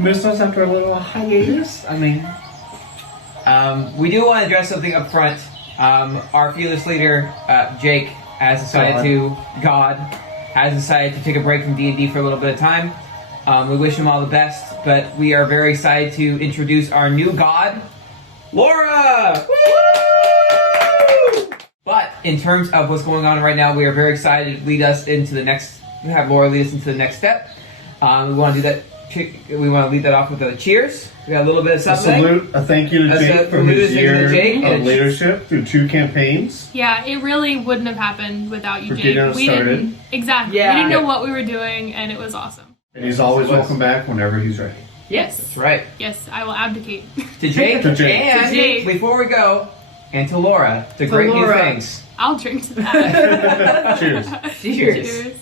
missed us after a little hiatus. I mean, we do want to address something up front. Our fearless leader, Jake, has decided to take a break from D&D for a little bit of time. We wish him all the best, but we are very excited to introduce our new god, Laura! Woo! But in terms of what's going on right now, we are very excited to have Laura lead us into the next step. We want to do that. We want to lead that off with a cheers. We got a little bit of something. A thank you to Jake for his year of leadership through 2 campaigns. Yeah, it really wouldn't have happened without you, Jake. Exactly. Yeah. We didn't know what we were doing, and it was awesome. And he's always welcome back whenever he's ready. Yes, that's right. Yes, I will abdicate. To Jake, To Jake. and To Jake. before we go, and to Laura, to great new things. I'll drink to that. Cheers. Cheers.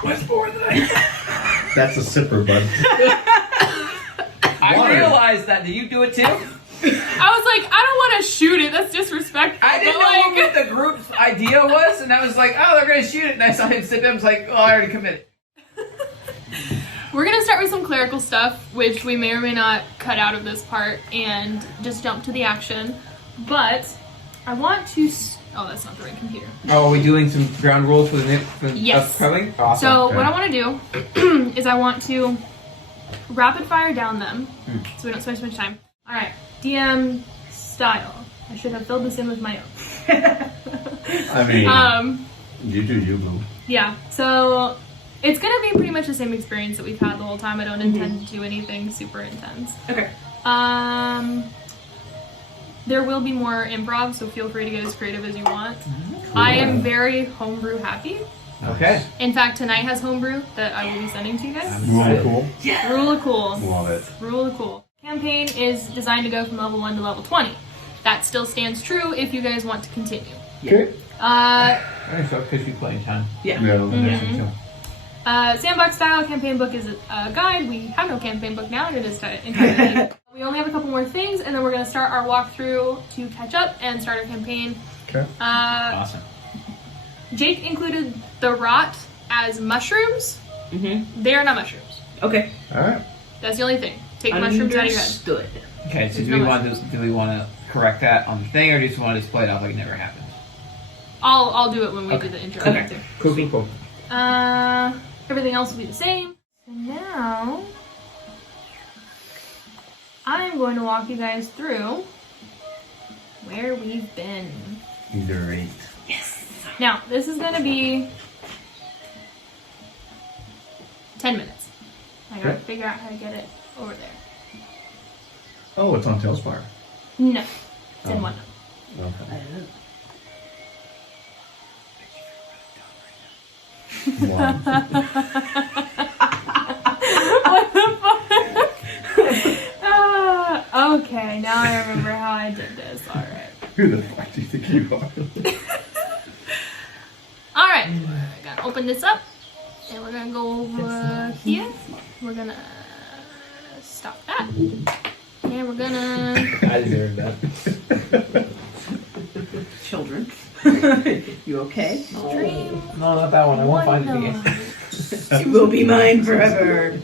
What's more than That's a sipper, bud. I realized that. Did you do it too? I was like, I don't want to shoot it. That's disrespectful. I didn't know what the group's idea was, and I was like, oh, they're going to shoot it. And I saw him sit there, I was like, oh, I already committed. We're going to start with some clerical stuff, which we may or may not cut out of this part, and just jump to the action. But I want to... Oh, that's not the right computer. Oh, are we doing some ground rules for the Yes. upcoming? Awesome. So what I want to do is I want to rapid fire down them, so we don't spend too much time. All right, DM style. I should have filled this in with my own. I mean, you do you, boo. Yeah, so it's going to be pretty much the same experience that we've had the whole time. I don't intend to do anything super intense. Okay. There will be more improv, so feel free to get as creative as you want. Cool. I am very homebrew happy. Okay. In fact, tonight has homebrew that I will be sending to you guys. Rule of cool. Yeah. Rule of cool. Love it. Rule of cool. Campaign is designed to go from level 1 to level 20. That still stands true if you guys want to continue. Okay. Because you play in time. Yeah. Sandbox style campaign book is a guide. We have no campaign book now, and it is entirely. We only have a couple more things, and then we're going to start our walkthrough to catch up and start our campaign. Okay. Awesome. Jake included the rot as mushrooms. Mm-hmm. They are not mushrooms. Okay. All right. That's the only thing. Take mushrooms out of your head. Understood. Okay, so There's do no we want to correct that on the thing, or do you just want to just play it off like it never happened? I'll do it when we do the intro. Okay. Cool. Everything else will be the same. So now, I'm going to walk you guys through where we've been. Great. Yes. Now, this is going to be 10 minutes. I gotta figure out how to get it over there. Oh, it's on Tailspire. No, it's in OneNote. Okay. What the fuck? Okay, now I remember how I did this. Alright. Who the fuck do you think you are? Alright, I gotta open this up. And we're gonna go over here. We're gonna stop that. And we're gonna... I deserve that. Children. You okay? Dream. No, not that one. I won't find it again. You will be mine forever.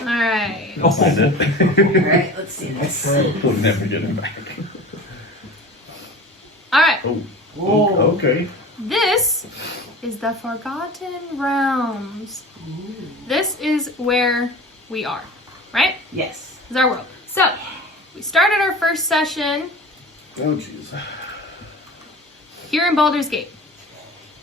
Alright. Alright, let's see this. We'll never get him back. Alright. Oh, okay. This is the Forgotten Realms. This is where we are, right? Yes. This is our world. So, we started our first session Oh, jeez. here in Baldur's Gate.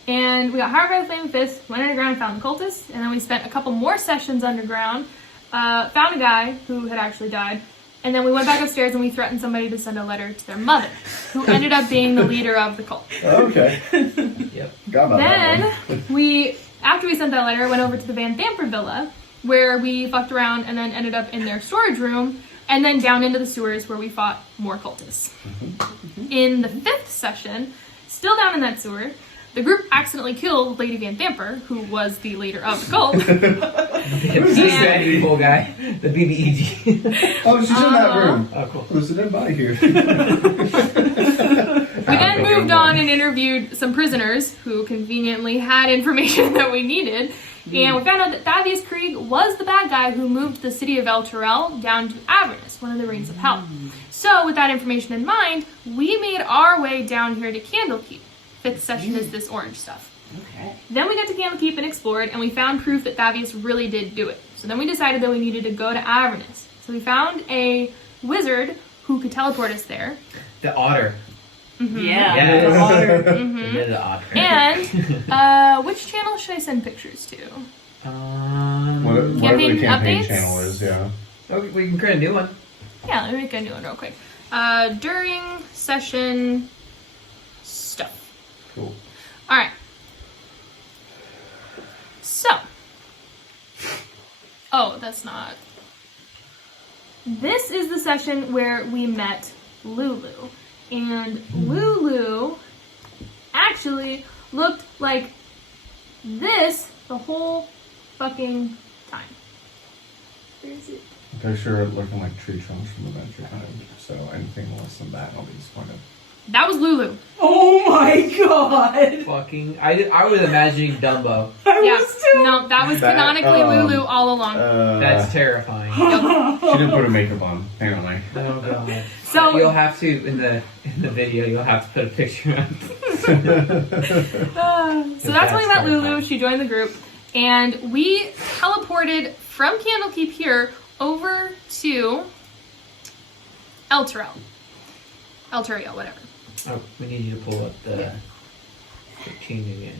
And we got Hard by the Flame Fist, went underground, found the cultists, and then we spent a couple more sessions underground, found a guy who had actually died, and then we went back upstairs and we threatened somebody to send a letter to their mother, who ended up being the leader of the cult. Okay. Yep. Got about Then that one. after we sent that letter, went over to the Van Thamper Villa, where we fucked around and then ended up in their storage room, and then down into the sewers where we fought more cultists. In the 5th session, still down in that sewer, the group accidentally killed Lady Van Thamper, who was the leader of the cult. Who's this evil guy? The BBEG. Oh, she's in that room. Oh, cool. There's a dead body here. We then moved on and interviewed some prisoners who conveniently had information that we needed. And we found out that Thavius Krieg was the bad guy who moved the city of El Turel down to Avernus, one of the rings of hell. So with that information in mind, we made our way down here to Candlekeep. 5th session is this orange stuff. Okay. Then we got to Candlekeep and explored, and we found proof that Thavius really did do it. So then we decided that we needed to go to Avernus. So we found a wizard who could teleport us there. The otter. Yeah. Yes. The otter. The otter. And which channel should I send pictures to? Whatever the Campaign campaign updates? channel is, yeah. Oh, we can create a new one. Yeah, let me make a new one real quick. During session stuff. Cool. Alright. So. Oh, that's not. This is the session where we met Lulu. And Lulu actually looked like this the whole fucking time. Where is it? They're sure looking like tree trunks from Adventure Time, so anything less than that, I'll be disappointed. That was Lulu. Oh my god. Fucking, I was imagining Dumbo. I Yeah. was too. No, that was That, canonically Lulu all along. That's terrifying. She didn't put her makeup on, apparently. Oh god. So You'll have to in the video. You'll have to put a picture up. So that's when we met Lulu. She joined the group, and we teleported from Candlekeep here over to El Turel, whatever. Oh, we need you to pull up the chain again.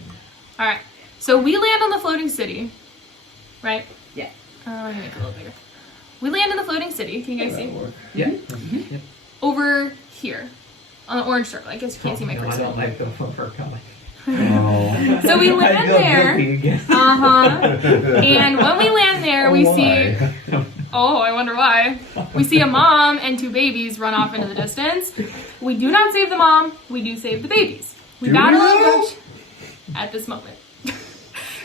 All right. So we land on the floating city, right? Yeah. Let me make it a little bigger. We land in the floating city. Can you guys see? Yeah. Over here on the orange circle. I guess you can't see my No, I cursor. don't like the over color. Oh. So we I land feel there. guilty again. And when we land there, we Why? see. Oh, I wonder why. We see a mom and 2 babies run off into the distance. We do not save the mom. We do save the babies. We Do battle we a though? bunch at this moment.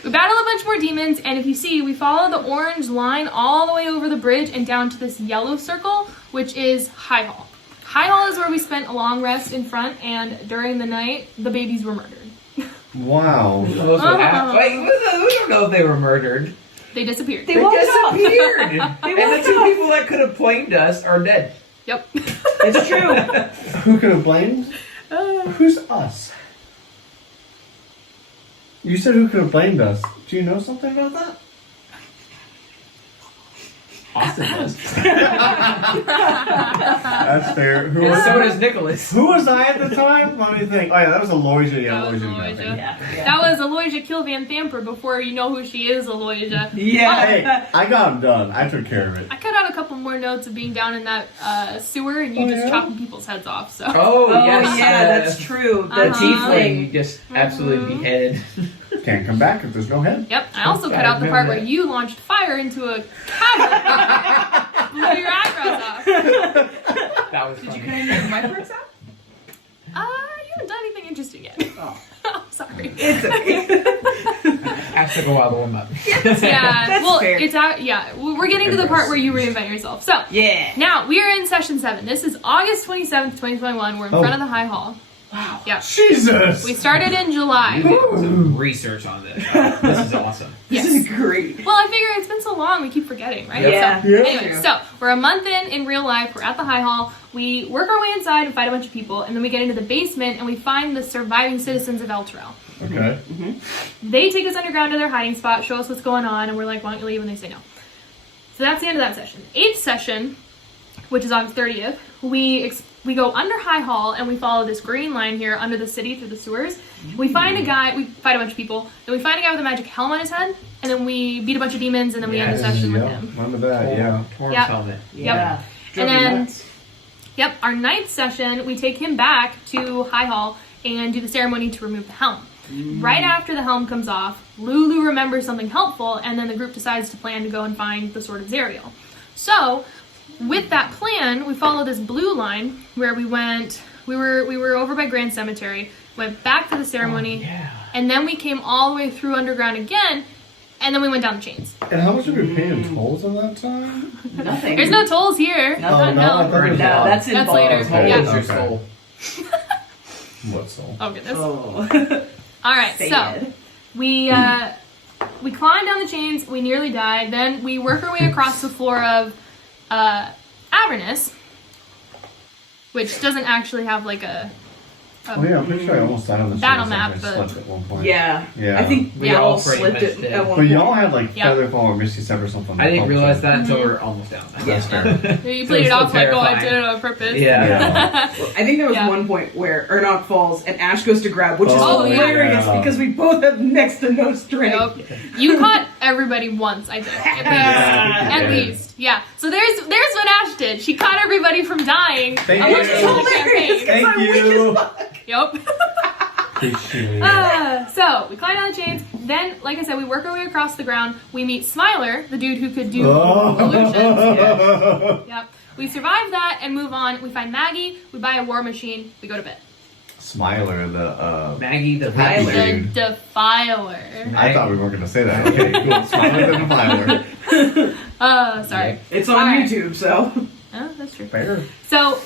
We battle a bunch more demons, and if you see, we follow the orange line all the way over the bridge and down to this yellow circle, which is High Hall. High Hall is where we spent a long rest in front, and during the night, the babies were murdered. Wow. Wait, we don't know if they were murdered. They disappeared. They They woke up. disappeared. And the 2 people that could have blamed us are dead. Yep. It's true. Who could have blamed? Who's us? You said who could have blamed us. Do you know something about that? Austin does. That's fair. Who was, So does Nicholas. who was I at the time? Let me think. Oh yeah, that was Aloysia. Yeah, That was Aloysia. Aloysia. Nothing. Yeah. That was Aloysia kill Van Thamper before you know who she is, Aloysia. Yeah. Hey, I got him done. I took care of it. I cut out a couple more notes of being down in that sewer and you Oh, just yeah? chopping people's heads off. So Oh, Oh yes. yeah, that's true. The Uh-huh. tiefling you just absolutely beheaded. Can't come back if there's no head. yep. I also cut out the part where you launched fire into a cavern, blew your eyebrows off. That was funny. Did you cut any of my parts out? You haven't done anything interesting yet. Oh. I'm sorry. It's okay. That took a while to warm up. Yeah. That's well, fair. it's out. Yeah, we're getting to the part where you reinvent yourself. So Yeah. now we are in session 7. This is August 27th, 2021. We're in front of the High Hall. Wow. Yeah. Jesus. We started in July. We did some research on this. This is awesome. Yes. This is great. Well, I figure it's been so long, we keep forgetting, right? Yeah. So, Yeah. anyway, so we're a month in real life. We're at the High Hall. We work our way inside and fight a bunch of people, and then we get into the basement and we find the surviving citizens of El Turel. Okay. They take us underground to their hiding spot, show us what's going on, and we're like, "Why don't you leave?" And they say no. So that's the end of that session. 8th session, which is August 30th, we go under High Hall and we follow this green line here under the city through the sewers. We find a guy, we fight a bunch of people, then we find a guy with a magic helm on his head, and then we beat a bunch of demons, and then we end the session with him. Remember that? Yeah. Torn's Yep. helmet. Yeah. And then, yep, our 9th session, we take him back to High Hall and do the ceremony to remove the helm. Right after the helm comes off, Lulu remembers something helpful, and then the group decides to plan to go and find the Sword of Zariel. So, with that plan, we follow this blue line where we went. We were over by Grand Cemetery, went back to the ceremony, Yeah. and then we came all the way through underground again, and then we went down the chains. And how much have you paid in tolls at that time? Nothing. There's no tolls here. No, Oh, no, I no. thought there was No, a- that's in That's later. Okay. Yeah. What is your Okay. soul? What soul? Oh goodness. Oh. All right, so Sad. we we climb down the chains. We nearly die. Then we work our way across the floor of Avernus, which doesn't actually have like a Oh yeah, I'm pretty sure I almost died on the Battle street. map, I but- slipped at one point. Yeah. Yeah. I think We we all all pretty slipped much it did. at one But point. y'all had like Yeah. Featherfall or Misty Step or something. I didn't realize that until Mm-hmm. we're almost down. That's fair. You played it So off like, oh, I terrifying. did it on purpose. Yeah. Yeah. I think there was Yeah. one point where Ernok falls and Ash goes to grab, which is Oh, hilarious yeah. because we both have next to no strength. Yep. You caught everybody once, I think. At Yeah. least. Yeah. So there's what Ash did. She caught everybody from dying. Thank which is you. hilarious. Thank I'm weak as you. fuck. Yep. Appreciate it. So we climb down the chains. Then, like I said, we work our way across the ground. We meet Smiler, the dude who could do illusions. Oh. Yep. We survive that and move on. We find Maggie. We buy a war machine. We go to bed. Smiler, the Maggie the Happy Viler. The dude. Defiler. I thought we weren't gonna say that. Okay, cool. Smiler the Defiler. Sorry. It's on Alright. YouTube, so. Oh, that's true. Fair. So,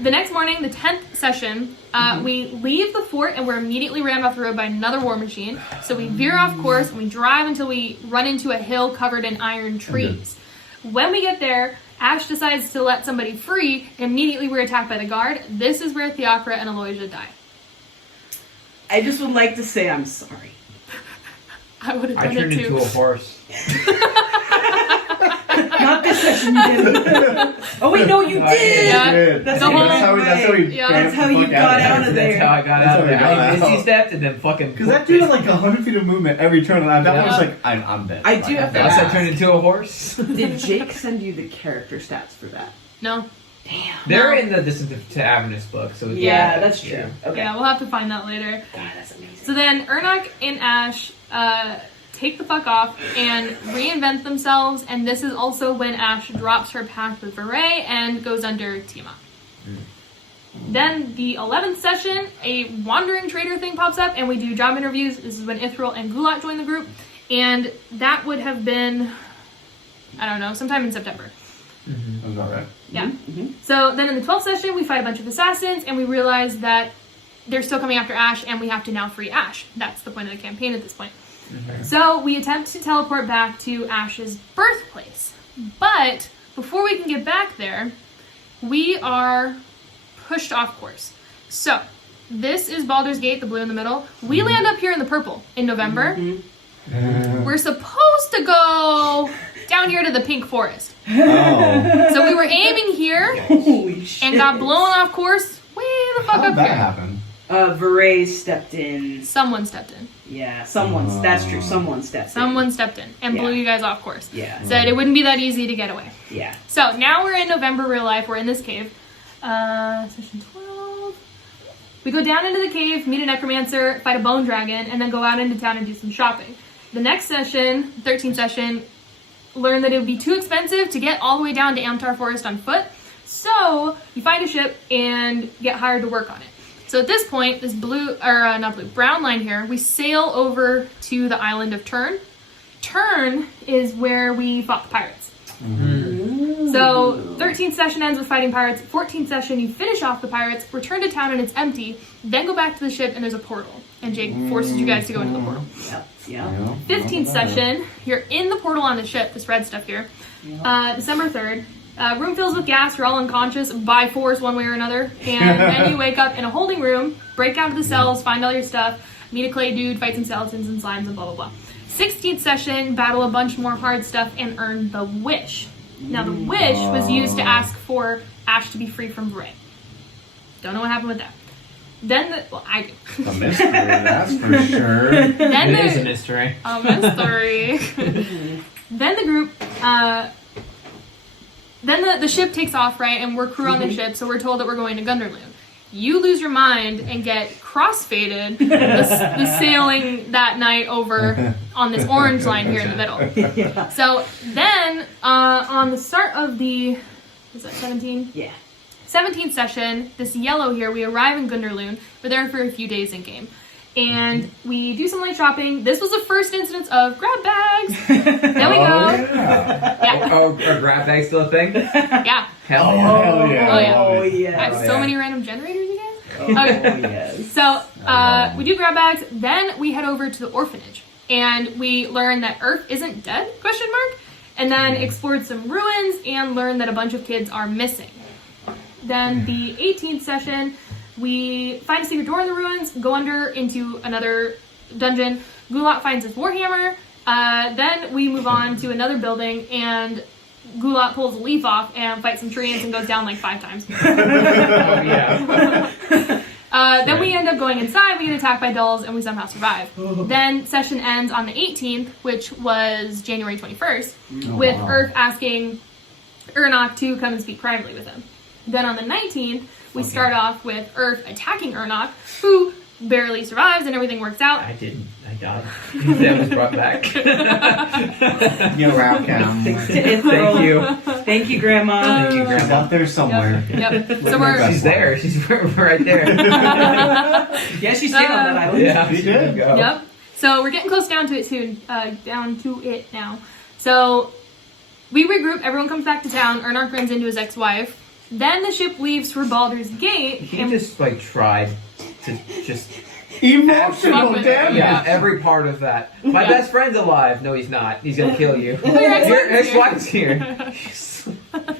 the next morning, the 10th session, we leave the fort and we're immediately rammed off the road by another war machine. So we veer off course and we drive until we run into a hill covered in iron trees. When we get there, Ash decides to let somebody free, and immediately we're attacked by the guard. This is where Theocra and Aloysia die. I just would like to say I'm sorry. I would have I done turned it into too. a horse. Not this session, you didn't. Oh, wait, no, you I did! Yeah. Good. That's the whole- That's how we Yeah. bounced That's how the you fuck got out there. of That's how I got That's out how of we there. got I out. misty stepped and then fucking. Because that dude had like 100 feet of movement every turn, and at that Yeah. point, I was like, I'm dead. I do have to That's ask. I turned into a horse. Did Jake send you the character stats for that? No. They're No. in the Descent to Avernus book, so Yeah, that's true. Yeah. Okay. Yeah, we'll have to find that later. God, that's amazing. So then Ernok and Ash take the fuck off and reinvent themselves, and this is also when Ash drops her pact with Veray and goes under Tiamat. Then the 11th session, a wandering trader thing pops up, and we do job interviews. This is when Ithril and Gulak join the group, and that would have been, I don't know, sometime in September. That was alright. Yeah. Mhm. So then in the 12th session, we fight a bunch of assassins, and we realize that they're still coming after Ash, and we have to now free Ash. That's the point of the campaign at this point. So we attempt to teleport back to Ash's birthplace. But before we can get back there, we are pushed off course. So this is Baldur's Gate, the blue in the middle. We land up here in the purple in November. We're supposed to go down here to the pink forest. Oh. So we were aiming here Holy shit. and got blown off course way the fuck How did up that here. happen? Veray stepped in. Someone stepped in. Yeah, someone's. That's true. Someone stepped in. Someone stepped in and blew Yeah. you guys off course. Yeah. Said it wouldn't be that easy to get away. Yeah. So now we're in November real life. We're in this cave. Session 12. We go down into the cave, meet a necromancer, fight a bone dragon, and then go out into town and do some shopping. The next session, 13th session, learn that it would be too expensive to get all the way down to Amtar Forest on foot. So you find a ship and get hired to work on it. So at this point, this brown line here, we sail over to the island of Turn. Turn is where we fought the pirates. So 13th session ends with fighting pirates. 14th session, you finish off the pirates, return to town and it's empty. Then go back to the ship and there's a portal. And Jake forces you guys to go into the portal. Yep. Yeah. Yeah. 15th session, you're in the portal on the ship, this red stuff here. December 3rd. Room fills with gas, you're all unconscious by force one way or another. And then you wake up in a holding room, break out to the cells, find all your stuff, meet a clay dude, fight some skeletons and slimes and blah blah blah. 16th session, battle a bunch more hard stuff and earn the wish. Now the wish was used to ask for Ash to be free from Bray. Don't know what happened with that. Then I do. The mystery, that's for sure. Then It is a the mystery. mystery. Then the group, then the ship takes off, right? And we're crew on the ship, so we're told that we're going to Gunderloon. You lose your mind and get crossfaded the sailing that night over on this orange line here in the middle. Yeah. So then, on the start of the, is that 17? Yeah. 17th session, this yellow here, we arrive in Gunderloon. We're there for a few days in game. And we do some light shopping. This was the first instance of grab bags. There we go. Yeah. Yeah. Oh, are grab bags still a thing? Yeah. Hell Oh, yeah. hell yeah. Oh, yeah. Oh, I yeah. have Oh, so yeah. many random generators again. Oh, Okay. yes. So, we do grab bags. Then we head over to the orphanage. and we learned that Earth isn't dead, ? And then explored some ruins and learned that a bunch of kids are missing. Then the 18th session, we find a secret door in the ruins, go under into another dungeon. Gulat finds his warhammer. Then we move on to another building, and Gulat pulls a leaf off and fights some treants and goes down like 5 times. Then we end up going inside, we get attacked by dolls, and we somehow survive. Then session ends on the 18th, which was January 21st, with Earth asking Ernok to come and speak privately with him. Then on the 19th, we start off with Earth attacking Ernok, who barely survives and everything works out. I didn't. I died. That was brought back. You're welcome. Thank you. Thank you, Grandma. Thank you, She's Grandma. out there somewhere. Yep. So we're She's there. She's right there. Yeah, she stayed on that island. Yeah, She did. Go. Yep. So we're getting close down to it soon. Down to it now. So we regroup. Everyone comes back to town. Ernok runs into his ex-wife. Then the ship leaves for Baldur's Gate. He just like tried to just Emotional Fuck with damage. yeah every part of that. My best friend's alive. No, he's not. He's gonna kill you. Your ex-wife's Your here. ex-wife's here.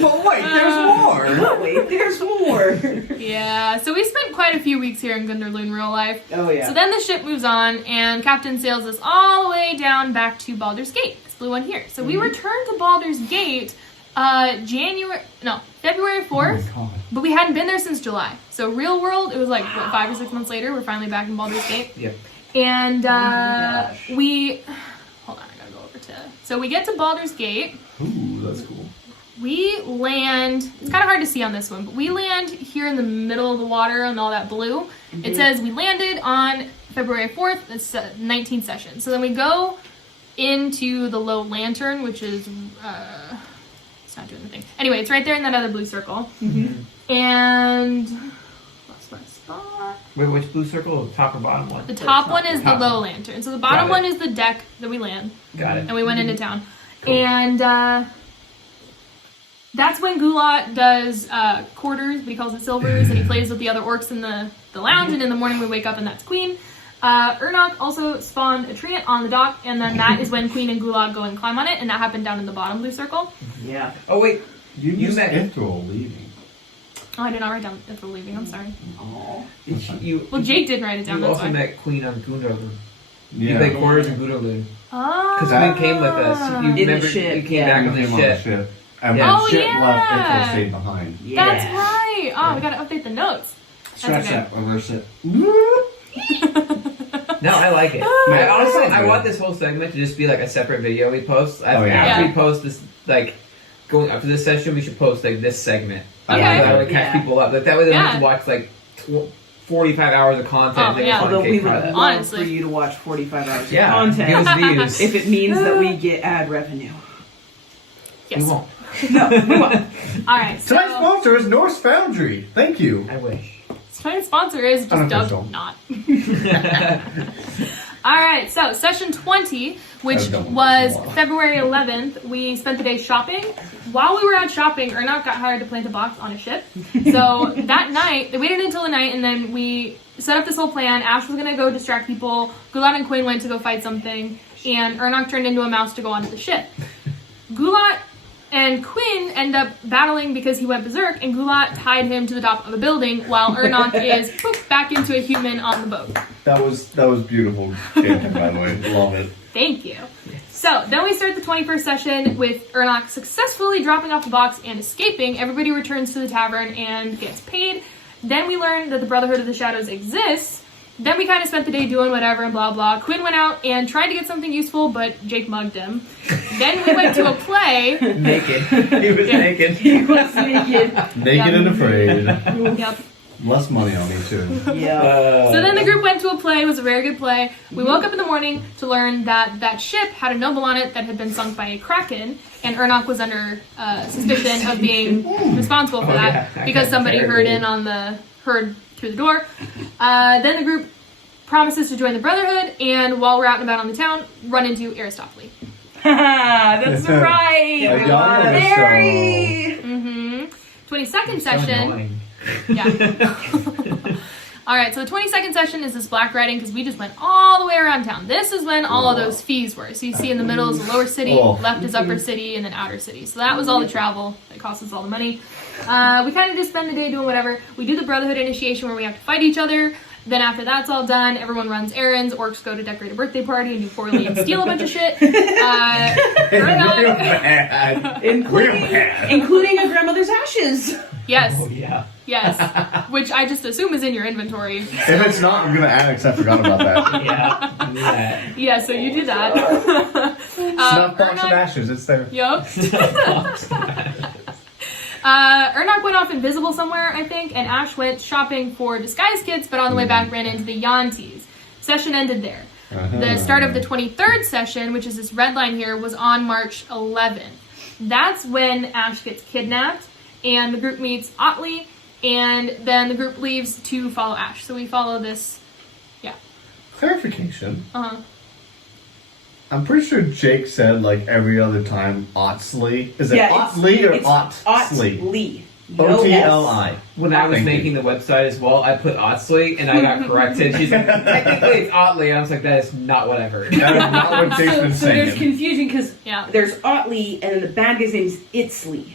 But wait, there's more. Oh, wait, there's more. Yeah. So we spent quite a few weeks here in Gunderloon in real life. Oh, yeah. So then the ship moves on, and Captain sails us all the way down back to Baldur's Gate. This blue one here. So we returned to Baldur's Gate February 4th, but we hadn't been there since July. So real world, it was like, what, 5 or 6 months later, we're finally back in Baldur's Gate. Yep. And gosh. we, hold on, I gotta go over to, so we get to Baldur's Gate. Ooh, that's cool. We land, it's kind of hard to see on this one, but we land here in the middle of the water and all that blue. It says we landed on February 4th, it's 19th session. So then we go into the Low Lantern, which is, it's not doing the thing. Anyway, it's right there in that other blue circle. And, lost my spot. Wait, which blue circle? The top or bottom one? The top one is the Top Low one. Lantern. So the bottom Got it. one is the deck that we land. Got it. And we went into town. Cool. And that's when Gulat does quarters, but he calls it silvers, and he plays with the other orcs in the lounge, and in the morning we wake up and that's Queen. Ernok also spawned a treant on the dock, and then that is when Queen and Gulat go and climb on it, and that happened down in the bottom blue circle. Yeah. Oh wait, You You used met- intro leaving. Oh, I did not write down if we're leaving, I'm sorry. Oh. you. Well, Jake didn't write it down, You that's also why. met Queen on Gundaloon. You Yeah. played quarters in Gundaloon. Oh. Because Queen came with us. You the remember? ship, You came yeah. back You on the came on the ship. ship. And Yeah. when Oh, the ship yeah. left, intro stayed behind. Yeah. That's right. Oh, we gotta update the notes. Scratch okay. that, reverse it. No, I like it. Oh, I honestly, so I good. want this whole segment to just be like a separate video we post. Oh, yeah. After Yeah. we post this, like, going after this session, we should post like this segment. Okay. That would catch Yeah. people up. That way they don't have Yeah. to watch like 45 hours of content. Oh, They yeah. just Although wanna we get would caught up. love Honestly. for you to watch 45 hours Yeah, of content give us views. if it means that we get ad revenue. Yes. We won't. No, we won't. Alright, so Tonight's sponsor is Norse Foundry. Thank you. I wish. tonight's sponsor is just Unofficial. Doug not. Alright, so session 20, which I've done was this a lot. February 11th, we spent the day shopping. While we were out shopping, Ernok got hired to plant a box on a ship. So that night, they waited until the night, and then we set up this whole plan. Ash was going to go distract people. Gulat and Quinn went to go fight something, and Ernok turned into a mouse to go onto the ship. Gulat and Quinn end up battling because he went berserk, and Gulat tied him to the top of a building while Ernok is poof, back into a human on the boat. That was beautiful, Jacob, by the way. Love it. Thank you. So then we start the 21st session with Ernok successfully dropping off the box and escaping. Everybody returns to the tavern and gets paid. Then we learn that the Brotherhood of the Shadows exists. Then we kind of spent the day doing whatever and blah blah. Quinn went out and tried to get something useful, but Jake mugged him. Then we went to a play. Naked. He was Yeah. naked. He was naked. Naked and afraid. Yep. Less money on me, too. Yeah. So then the group went to a play. It was a very good play. We woke up in the morning to learn that that ship had a noble on it that had been sunk by a kraken, and Ernok was under suspicion of being responsible for Oh, that yeah. because somebody heard through the door. Then the group promises to join the Brotherhood, and while we're out and about on the town, run into Aristotle. That's right. I got it, Very. 22nd So session. annoying. Yeah. All right, so the 22nd session is this black riding because we just went all the way around town. This is when all of those fees were. So you see in the middle is the lower city, left is upper city, and then outer city. So that was all the travel that cost us all the money. We kind of just spend the day doing whatever. We do the Brotherhood initiation where we have to fight each other. Then after that's all done, everyone runs errands. Orcs go to decorate a birthday party and do poorly and steal a bunch of shit. Including a grandmother's ashes. Yes. Oh, yeah. Yes. Which I just assume is in your inventory. If it's not, I'm gonna annex. I forgot about that. Yeah. I knew that. Yeah, so you did that. Snuff box of ashes. It's there. Yup. Ernock went off invisible somewhere, I think, and Ash went shopping for disguise kits, but on the way back ran into the Yantees. Session ended there. The start of the 23rd session, which is this red line here, was on March 11th. That's when Ash gets kidnapped, and the group meets Otley, and then the group leaves to follow Ash. So we follow this, Clarification. uh-huh. I'm pretty sure Jake said like every other time Otsley. Is it Otsley or Otsley? Otsley. O-T-L-I. When I was making the website as well, I put Otsley and I got corrected. She's like, technically it's Otley. I was like, that is not whatever. That is not what Jake's been So there's saying. confusion because Yeah. there's Otley and then the bad guy's name's Itzley.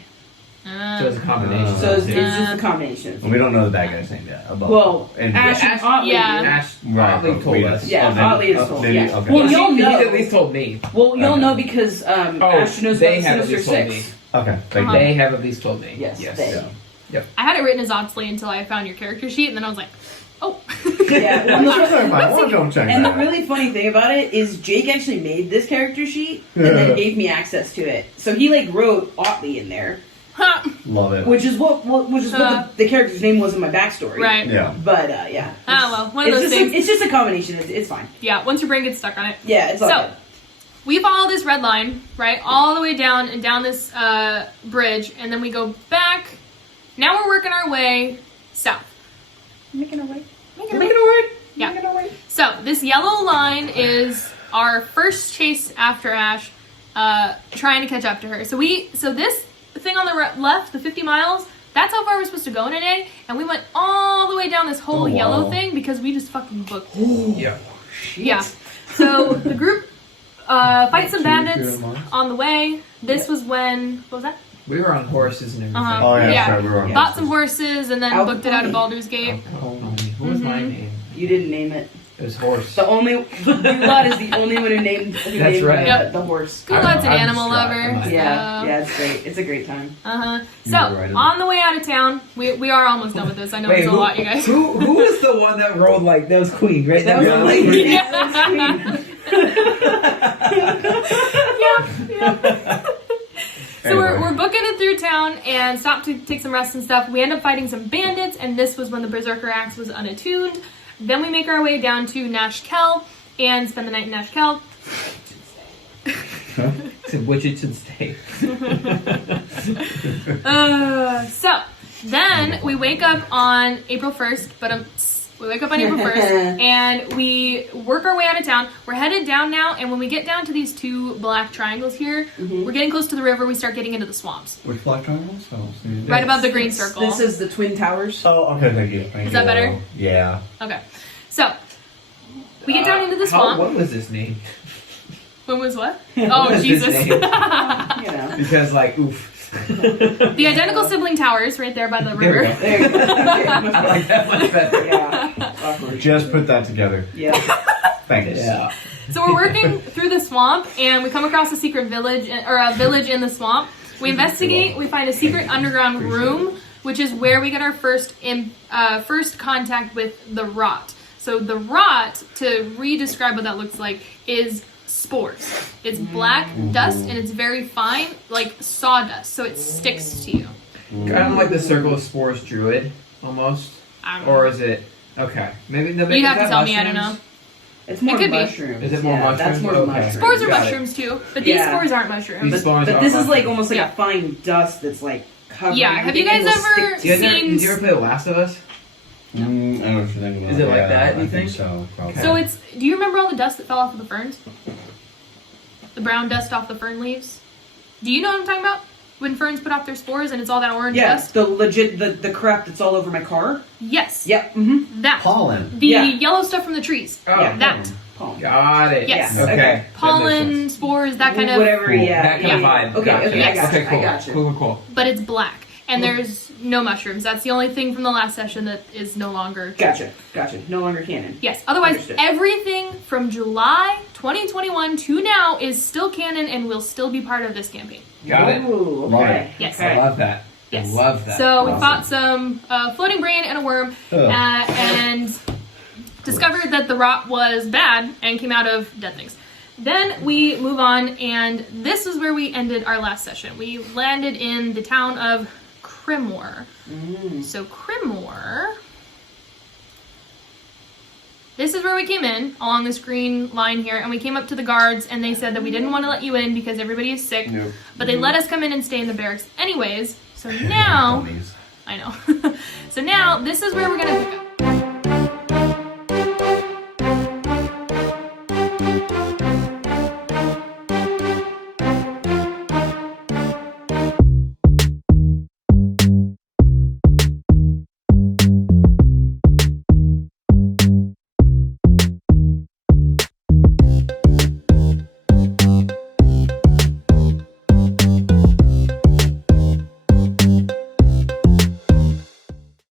So it's a combination. So it's of just a combination. And we don't know the bad guy's name yet. Well, and Ash and Otley. Yeah. Ash Right, Otley but told we- us. Yeah, Oh, then- Otley is oh, told. then- Yeah. okay. Well, you'll He know. at least told me. Well, you'll Okay. know because Ash knows they about have at Sinister least told Six. me. Okay, thank Uh-huh. you. They have at least told me. Yes, Yes. they. Yeah. I had it written as Otley until I found your character sheet, and then I was like, oh. Yeah, well, I'm no, not sure if I want to check and the that. really funny thing about it is Jake actually made this character sheet and then gave me access to it. So he like wrote Otley in there, Love it. which is what the character's name was in my backstory. Right. Yeah. But yeah. Ah, well, one of It's those just things. it's just a combination. It's fine. Yeah, once your brain gets stuck on it. Yeah, it's all So, good. we follow this red line, right, all the way down and down this bridge, and then we go back. Now we're working our way south. Making our way. Yeah. So, this yellow line is our first chase after Ash, trying to catch up to her. So this thing on the left, the 50 miles, that's how far we're supposed to go in a day, and we went all the way down this whole yellow thing because we just fucking booked. Yeah. Yeah. So the group fight some bandits on the way. This was when, what was that? We were on horses and everything. Uh-huh. Oh yeah, Yeah. sorry, we were on Bought some horses and then Al booked it out of Capone. Baldur's Gate. What was my name? You didn't name it. It was horse. The Gulad is the only one who named That's right. Yep. the horse. Gulad's an I'm animal distraught. lover. I'm Yeah, it's great. It's a great time. So, You were right. on the way out of town, we are almost done with this. I know it's a lot, you guys. Who was the one that rolled like that was Queen, right? That was the Queen. Yeah. So Anyway. we're booking it through town and stop to take some rest and stuff. We end up fighting some bandits, and this was when the Berserker Axe was unattuned. Then we make our way down to Nashkel and spend the night in Nashkel. Which should stay. So then we wake up on April 1st, we wake up on April 1st and we work our way out of town. We're headed down now, and when we get down to these two black triangles here, we're getting close to the river. We start getting into the swamps. Which black triangles? Oh, see. Right above the green circle. This is the Twin Towers. Oh, okay, thank you. Is that better? Yeah. Okay. So, we get down into the swamp. What was his name? When was what? What Oh, was Jesus. his name? You know. Because like, oof. The identical sibling towers right there by the There we river. go. There you go. Okay, much I like that much better. Yeah. Awkward. Just put that together. Yeah. Thanks. Yeah. So we're working through the swamp, and we come across a secret village, or a village in the swamp. We investigate. We find a secret underground room, which is where we get our first contact with the rot. So the rot, to re-describe what that looks like, is spores. It's black dust, and it's very fine, like sawdust, so it sticks to you. Kind of like the Circle of Spores Druid, almost. I don't know. Or is it? Okay. Maybe You'd have to tell me, I don't know. It's more It could be. mushrooms. Is it more yeah, mushrooms? That's more Okay. mushrooms. Spores are Got it. mushrooms too, but these Yeah. spores aren't mushrooms. These spores But are this is like mushrooms. almost like Yeah. a fine dust that's like covered. Yeah, have you guys It will ever stick Do you guys ever, seen- did you ever play The Last of Us? I don't know what you're thinking about. Is it like Yeah, that, you I think? so, probably. So it's, do you remember all the dust that fell off of the ferns? The brown dust off the fern leaves? Do you know what I'm talking about? when ferns put off their spores and it's all that orange Yeah, dust? the legit, the crap that's all over my car. Yes. Yep. Mm-hmm. That. Pollen. The Yeah. yellow stuff from the trees. Oh, Yeah. That. Pollen. got it. Yes. Okay. Okay. That makes Pollen, sense. spores, that kind of. Whatever, Cool. yeah. That kind of yeah. vibe. Okay, Gotcha. okay, I gotcha. Okay, cool. I gotcha. Cool. But it's black. And there's no mushrooms. That's the only thing from the last session that is no longer. Gotcha. No longer canon. Yes. Otherwise, Understood. everything from July 2021 to now is still canon and will still be part of this campaign. Got it. Ooh, Love okay. it. Yes. I love that. Yes. I love that. So we Awesome. fought some floating brain and a worm, and discovered that the rot was bad and came out of dead things. Then we move on, and this is where we ended our last session. We landed in the town of Crimor. So Crimor. This is where we came in, along this green line here, and we came up to the guards, and they said that we didn't want to let you in because everybody is sick, Nope. but they let us come in and stay in the barracks anyways. So now, Dummies. I know. So now, this is where we're gonna pick up.